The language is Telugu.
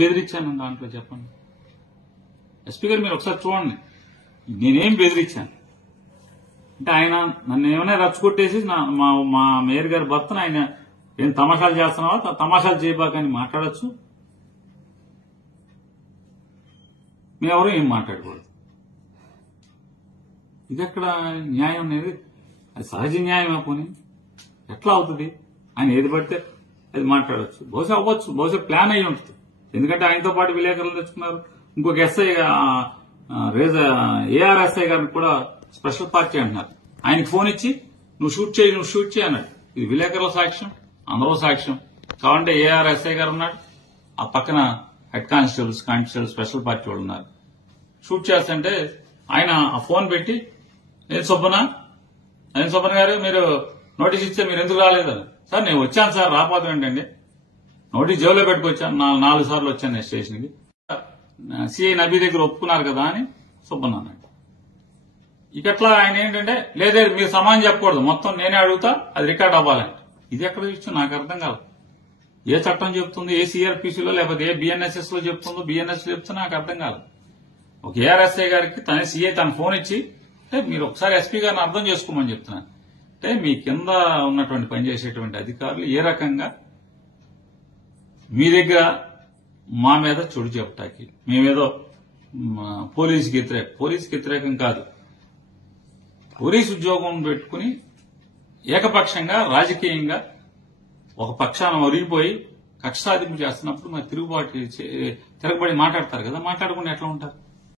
బెదిరించాను దాంట్లో చెప్పండి. ఎస్పీ గారు మీరు ఒకసారి చూడండి, నేనేం బెదిరించాను అంటే ఆయన నన్ను ఏమైనా రచ్చగొట్టేసి మా మేయర్ గారి భర్తను ఆయన ఏం తమాషాలు చేస్తున్నావా, తమాషాలు చేయబాకని మాట్లాడచ్చు. మేమెవరూ ఏం మాట్లాడకూడదు. ఇది ఎక్కడ న్యాయం అనేది? అది సహజ న్యాయమా? పోనీ ఎట్లా అవుతుంది? ఆయన ఏది పడితే అది మాట్లాడచ్చు. బహుశా అవ్వచ్చు, బహుశా ప్లాన్ అయ్యి ఉంటుంది. ఎందుకంటే ఆయనతో పాటు విలేకరులు తెచ్చుకున్నారు. ఇంకొక ఎస్ఐ ఏఆర్ఎస్ఐ గారిని కూడా స్పెషల్ పార్టీ అంటున్నారు. ఆయనకు ఫోన్ ఇచ్చి నువ్వు షూట్ చేయి అన్నాడు. ఇది విలేకరుల సాక్ష్యం, అందరూ సాక్ష్యం. కావాలంటే ఏఆర్ఎస్ఐ గారు ఉన్నాడు, ఆ పక్కన హెడ్ కానిస్టేబుల్ స్పెషల్ పార్టీ వాళ్ళు ఉన్నారు. షూట్ చేస్తుంటే ఆయన ఆ ఫోన్ పెట్టి ఏం సుబ్బన్న గారు మీరు నోటీస్ ఇస్తే మీరు ఎందుకు రాలేదు? సార్ నేను వచ్చాను సార్, రాపోతాం ఏంటండి, నోటీస్ జైల్లో పెట్టుకొచ్చాను, 4 సార్లు వచ్చాను స్టేషన్కి, సిఐ నబీ దగ్గర ఒప్పుకున్నారు కదా అని సుబ్బన్న అన్నాడు. ఇకట్లా ఆయన ఏంటంటే లేదే మీరు సమానం చెప్పకూడదు, మొత్తం నేనే అడుగుతా, అది రికార్డ్ అవ్వాలంట. ఇది ఎక్కడ ఇచ్చు నాకు అర్థం కాదు. ఏ చట్టం చెప్తుంది, ఏ సిఆర్పిసిలో లేకపోతే ఏ బిఎన్ఎస్ఎస్ లో చెప్తుందో, బిఎన్ఎస్ చెప్తుందో నాకు అర్థం కాదు. ఒక ఏఆర్ఎస్ఐ గారికి తన సిఐ తన ఫోన్ ఇచ్చి అంటే మీరు ఒకసారి ఎస్పీ గారిని అర్థం చేసుకోమని చెప్తున్నాను. అంటే మీ కింద ఉన్నటువంటి పనిచేసేటువంటి అధికారులు ఏ రకంగా మీ దగ్గర మా మీద చెడు చెప్తాకి, మేమేదో పోలీసుకి వ్యతిరేకం కాదు, పోలీసు ఉద్యోగం పెట్టుకుని ఏకపక్షంగా రాజకీయంగా ఒక పక్షాన ఒరిగిపోయి కక్ష సాధింపు చేస్తున్నప్పుడు మరి తిరగబడి మాట్లాడతారు కదా, మాట్లాడకుండా ఎట్లా ఉంటారు?